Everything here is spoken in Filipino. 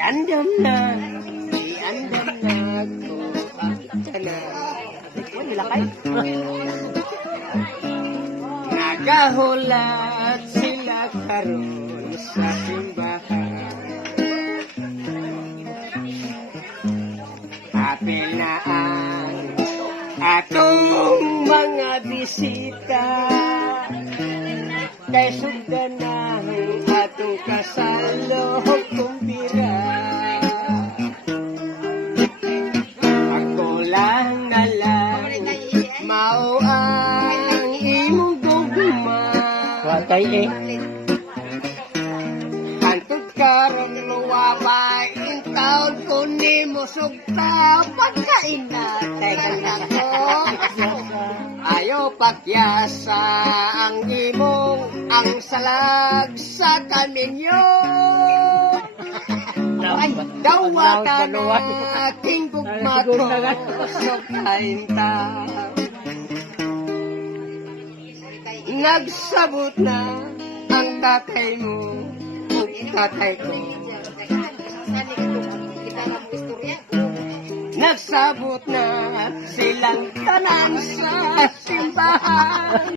Iandam na ko ka na. Uy, nilakay. Nagahulat sila karon sa simbahan. Apil na ang atong mga bisita. Kay sugdan na ang atong kasalo kumbira. Pagkulang na lang mao ang imong gugma. Wakay eh. Hantod karon luwabay in taon ko nimo sugta pagkain natay kanako. Ayo pakyasa ang imong ang salag sa kaninyo. Ay, dawata na aking gugmato so kainta. Nagsabot na ang tatay mo ug tatay ko. Nagsabot na silang tanan sa simbahan.